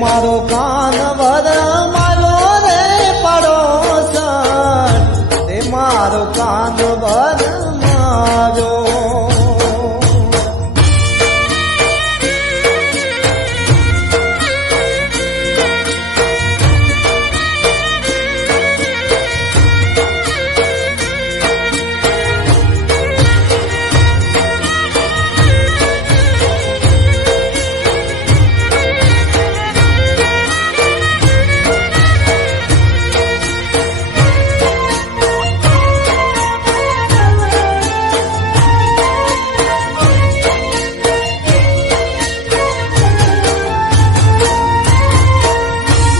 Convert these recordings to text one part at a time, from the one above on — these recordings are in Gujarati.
મારો કાન ભરમાયો રે પડોસણ તે મારો કાન ભરમાયો.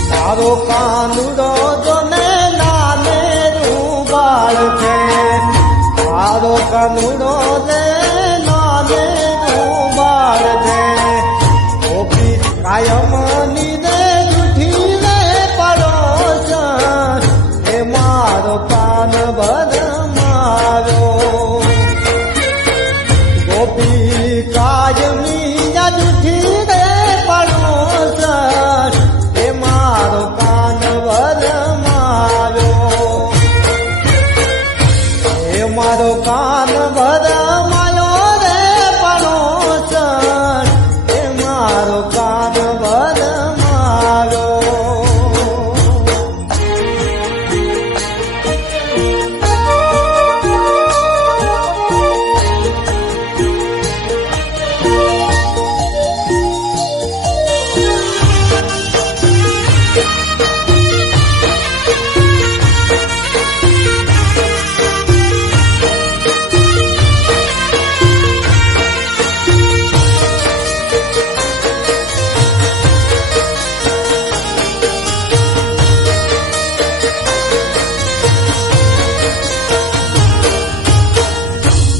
મારો કાનુડો જોને નાને રૂબાળ છે, મારો કાનુડો રે નાને રૂબાળ છે. ગોપી કાયમની રે જૂઠી રે પડોસણ એ મારો કાન ભરમાયો. ગોપી કાયમી જૂઠી રે પડોસણ મારો કાન ભરમાયો. એ મારો કાન ભરમાયો રે પડોસણ એ મારો કાન ભરમાયો.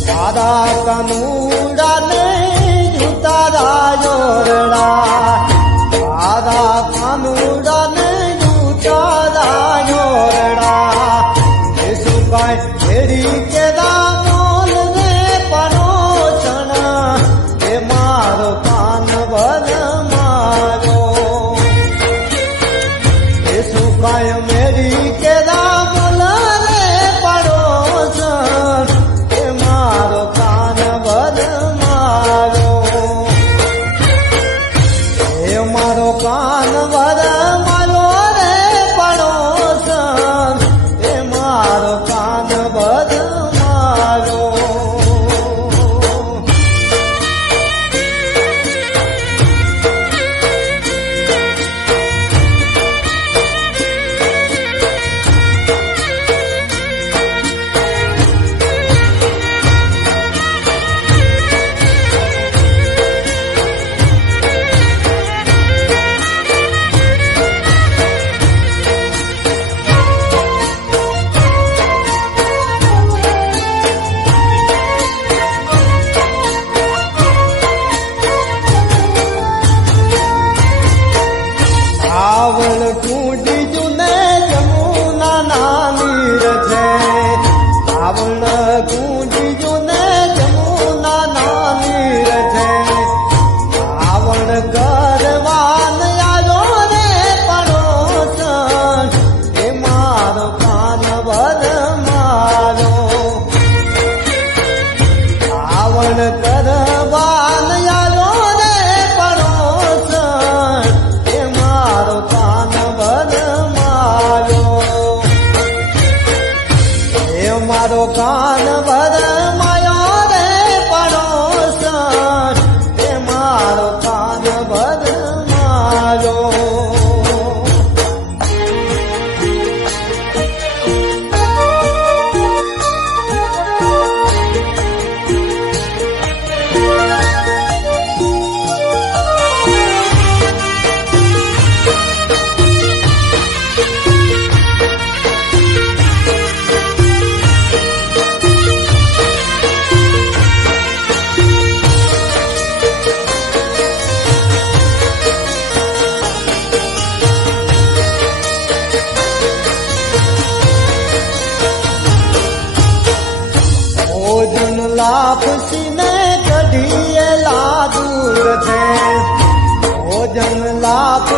દાદા કાનુડા ને જૂતા જોરડા, દાદા કાનુડા ને જૂતા જોરડા. એ સુકાય ફેરી કે દામોલ રે પડોસણ એ મારો કાન ભરમાયો. એ સુકાય મેરી કે દામોલ રે પડોસણ મારો કાન ભરમાયો. એ મારો કાન ભરમાયો રે પડોસણ એ મારો કાન ભરમાયો.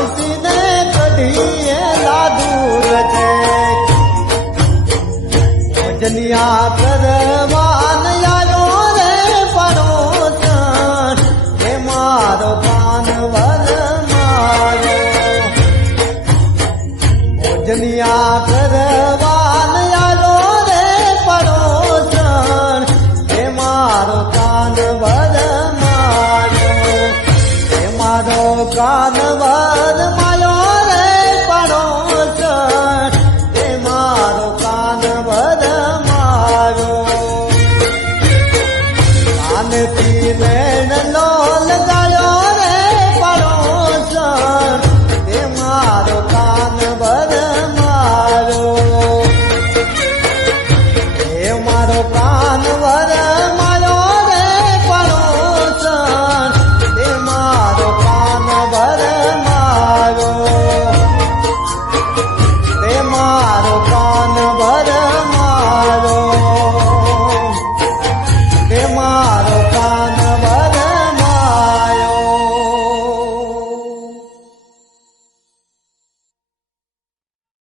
મોતીને કઢીએ લાદુર છે ભજનિયા કરવાન આવ્યો રે પરોસન હે મારો કાનવર મારો ભજનિયા કરવાન આવ્યો રે પરોસન હે મારો કાનવર મારો હે મારો કાનવર માયો રે પરોસન હે મારો કાનવર મારો કાનથી નૈણ નો લગાયો રે પરોસન હે મારો કાનવર મારો હે મારો કાનવર માયો રે પરોસન હે મારો કાનવર મારો હે મારો કાનવર મારો હે મારો